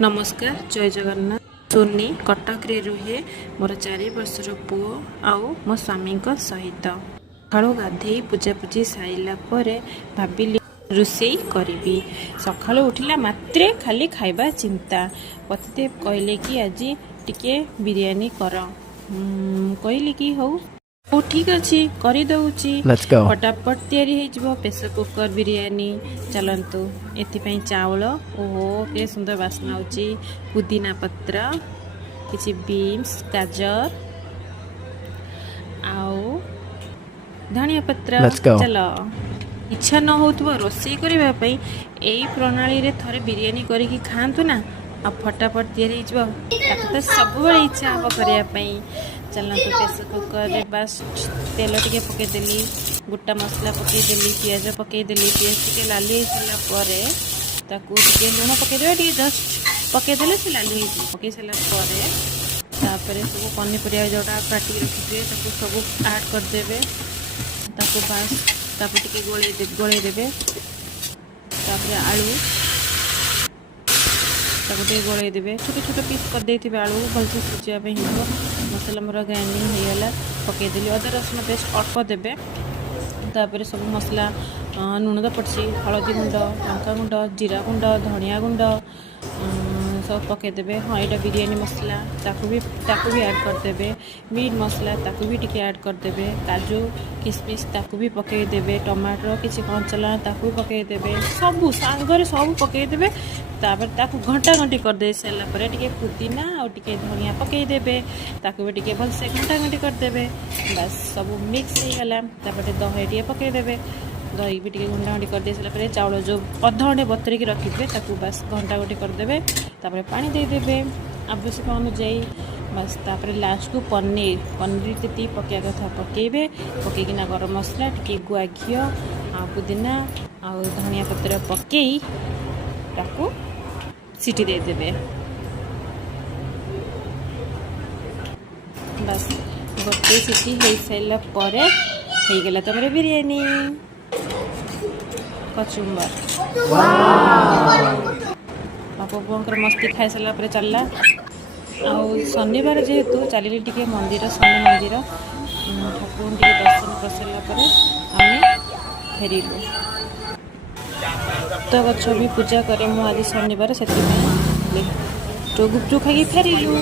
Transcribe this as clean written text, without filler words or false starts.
नमस्कार जय जगन्नाथ सोनी कटक रे रुहे मोर 4 वर्षर पुओ आउ मो स्वामी सहित सकाळु गाधे पूजापूजी साइला परे भाविली रोषे करी सकाळु उठिला मात्रे खाली खाइबा चिंता पतिदेव कहले कि आज टिके बिरयानी कर कहली कि हौ ओ ठीक अच्छी कर दौची फटाफट तैयारी हो प्रेसर कुकर बिरयानी चलतु एपाई चाउल ओहो के सुंदर बास्ना होची पुदीना पत्र किसी बीन्स गाजर आउ धनिया पत्र चल इच्छा न हो रोषे करने यही प्रणाली रे थरे बिरयानी करिकी खातु ना आ फटाफट तैयारी तो सब इच्छा हम करने चलना तो प्रेसर कुकर रे बस तेल टिके पकईदेली गोटा मसला पकईदेली पियाज पकईदेली पियाज टिके लाली सारापर टे लुण पकईदे टे जस्ट पकईदे से लाली पकई सारापर सब पनीपरिया जोटा काटिक रखिए सब ऐड करदे बस टे गोलैदे आलू टे गोलैदे छोटे छोटे पीस करदे आलू भलसे सिझापी हो मसला मोर ग्राइंडिंग होगा पकईदेली अदा रसुण पेस्ट अल्प देवे तापर सब मसला लुण तो पड़सी हलदी गुंड लंका गुंड जीरा गुंड धनिया गुंड सब पकईदेवे हाँ यहाँ बिरयानी मसला ताकू भी ऐड करदे मीट मसला ताकू भी टिके ऐड करदे काजू किशमिश ताकू भी पकईदेवे टमाटर किसी कंचला ताकू पकईदेवे सबू सांगरे सब पकईदेवे तापर ताकू घंटा घंटी करदे सारापर टे पुदीना और टे धनिया पकईदेवे ताकू भी टे भलसे घंटा घंटी करदे बस सब मिक्स हो गला दही टे पकईदेवे दही भी टे घंटा घंटी करदे सारापर चाउल जो अध घंटे बतरिकी रखिथे ताकू बस घंटा घंटी करदे तापर पानी देदेवे आवश्यक अनुजाई बस तापर लास्ट को पनीर जी पकड़ा कथा पकईबे पकईकिना गरम मसला टे गुआ घी आ पुदीना आ धनिया पत्र पकई ताकू सीटी देदेवे बस गोटे सीटी हो सारा पर हो गला तुम बिरयानी कचुम्बर बापा पुअर मस्ती खाई सारापर चलला आउ शनिवार जेहेतु चलिए टे मंदिर शनि मंदिर ठाकुर टे दर्शन कर सारापर आम फेरिलु तो गच भी पूजा करे मुझे आज शनिवार से गुपचुप खाई फेरिलु।